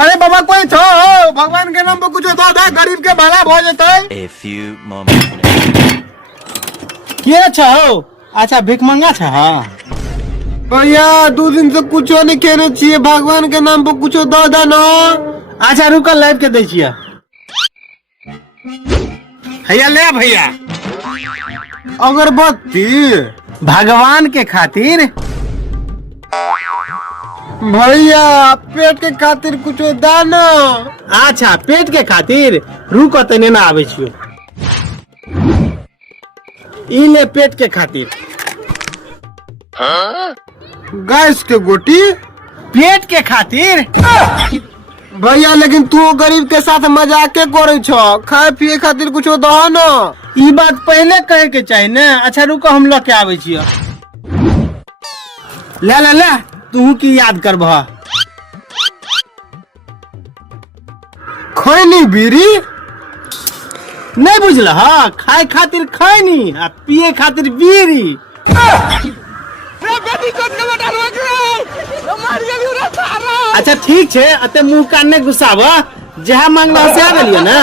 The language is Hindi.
अरे बाबा कोई छो भगवान के नाम पे कुछ दो दे गरीब के भला हो जते। A few moments later. के छो? अच्छा भिख मंगा छ। भैया 2 दिन से कुछ नहीं खेने चाहिए भगवान के नाम पे कुछ दो दे ना। अच्छा रुक लाइव के दे छिया। भैया ले भैया अगरबत्ती भगवान के खातिर। भैया पेट के खातिर कुछ दाना। अच्छा पेट के खातिर रुक तने ना आवे छियो। ई ले पेट के खातिर। गैस के गोटी पेट के खातिर। भैया लेकिन तू गरीब के साथ मजाक के करे छो खाए पिए खातिर कुछ दो ना। ई बात पहले कहे के चाहिए ना। अच्छा रुको हम लेके आवे छियो। ले ले ले तू की याद करबह। खैनी बीड़ी नहीं बुझल हा खाए खातिर खैनी आ पिए खातिर बीड़ी। अच्छा ठीक है अते मुंह कान ने घुसाब जहाँ मांगला से आ गेलियो ना।